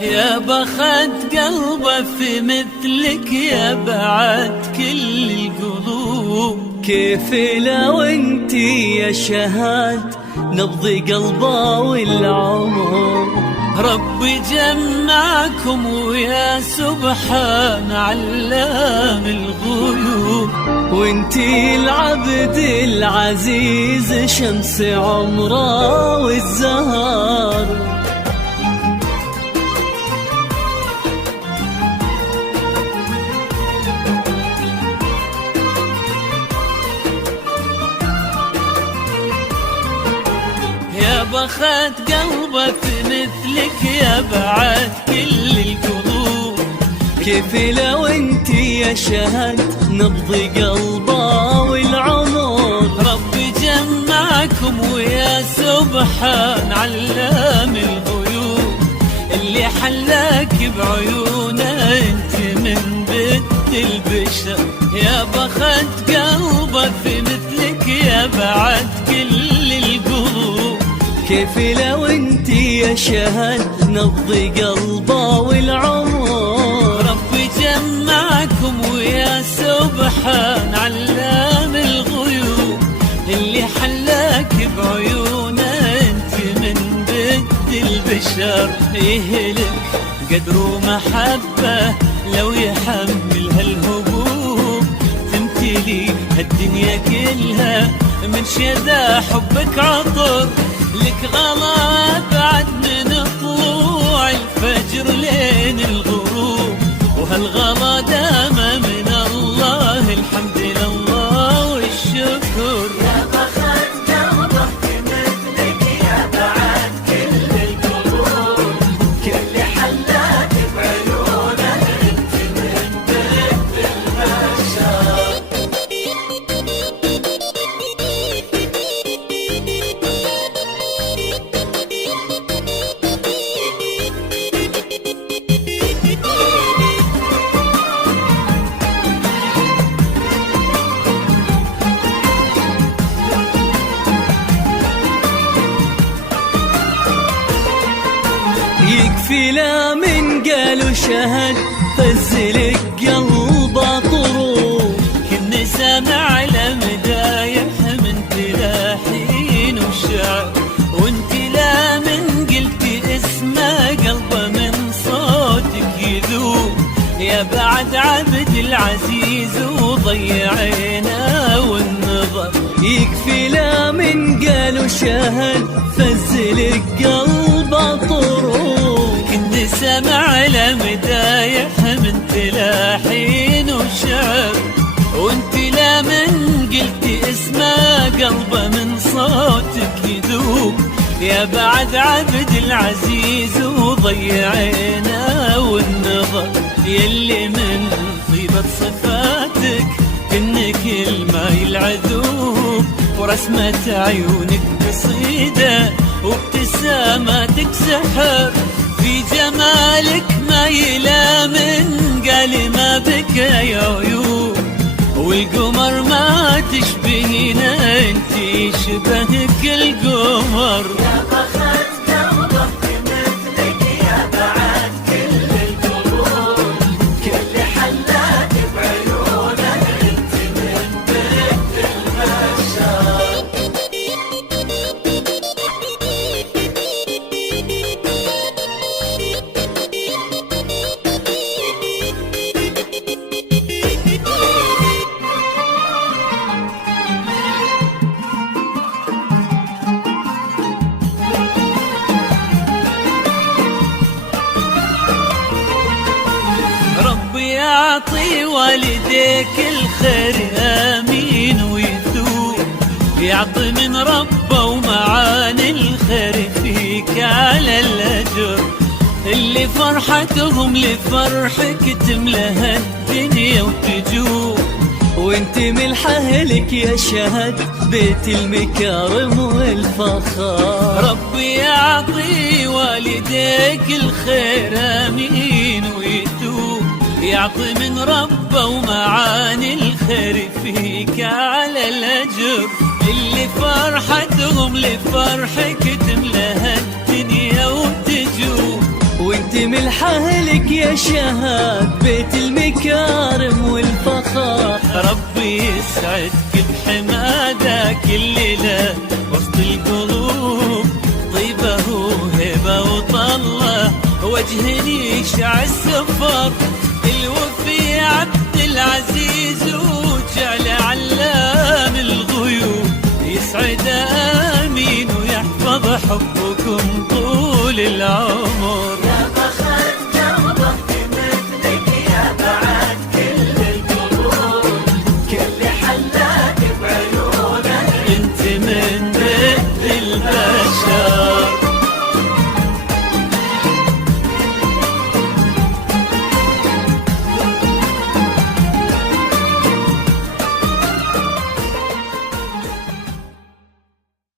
يا بخت قلبه في مثلك يا بعد كل القلوب. كيف لو انتي يا شهد نبض قلبه والعمر. ربي جمعكم ويا سبحان علام الغيوب. وانتي العبد العزيز شمس عمره والزهر. يا بخت قلبه في مثلك يا بعد كل القلوب. كيف لو انتي يا شهد نبض قلبه والعمر. ربي جمعكم ويا سبحان علام الغيوب. اللي حلاك بعيونه انت من بنت البشر. يا بخت قلبه في مثلك يا بعد كل القلوب. كيف لو انتي يا شهد نبض قلبه والعمر. ربي جمعكم ويا سبحان علام الغيوب. اللي حلاك بعيونه انت من بنت البشر. يهلك قدر ومحبه لو يحمل هالهبوب. تمتلي هالدنيا كلها من شذا حبك عطر. لك غلا بعد من طلوع الفجر لين الغروب. وهالغلا دام من الله الحمد لله والشكر. يا بخت قلبه في مثلك يا بعد كل القلوب. كل حلاك بعيونه انت من بنت البشر. يكفي لا من قالوا شهد فزلك قلبه طروب. كني سامع لمدايح من تلاحين وشعر. وانت لا من قلتي اسمه قلبه من صوتك يذوب. يا بعد عبد العزيز وضيعينا والنظر. يكفي لا من قالوا شهد فزلك قلبه طروب. كني سمع لمدايح من تلاحين وشعر. وانت لا من قلتي اسمه قلبه من صوتك يذوب. يا بعد عبد العزيز وضيعينا والنظر. يلي من طيبة صفاتك كنك الماي العذوب. ورسمة عيونك قصيدة وابتساماتك سحر. في جمالك ما يلا من قال ما بك يا عيوب. والقمر ما تشبهينا انتي شبهك القمر. يا بخت قلبه في مثلك يا بعد كل القلوب. كل حلاك بعيونه انت من بنت البشر. يعطي والديك الخير امين ويثوب. يعطي من ربه ومعاني الخير فيك على الاجر. اللي فرحتهم لفرحك تملى الدنيا وتجوب. وانت ملحه لك يا شهد بيت المكارم والفخار. ربي يعطي والديك الخير امين ويثوب. يعطي من ربه ومعاني الخير فيك على الاجر. اللي فرحتهم لفرحك تملى الدنيا وتجوب. وانت من حهلك يا شهد بيت المكارم والفخار. ربي يسعدك بحمادك الليلة وسط القلوب، طيبة وهبة وطلة وجهني يشع السفر. الوفي عبد العزيز وجعل علام الغيوب، يسعد آمين ويحفظ حبكم طول العمر.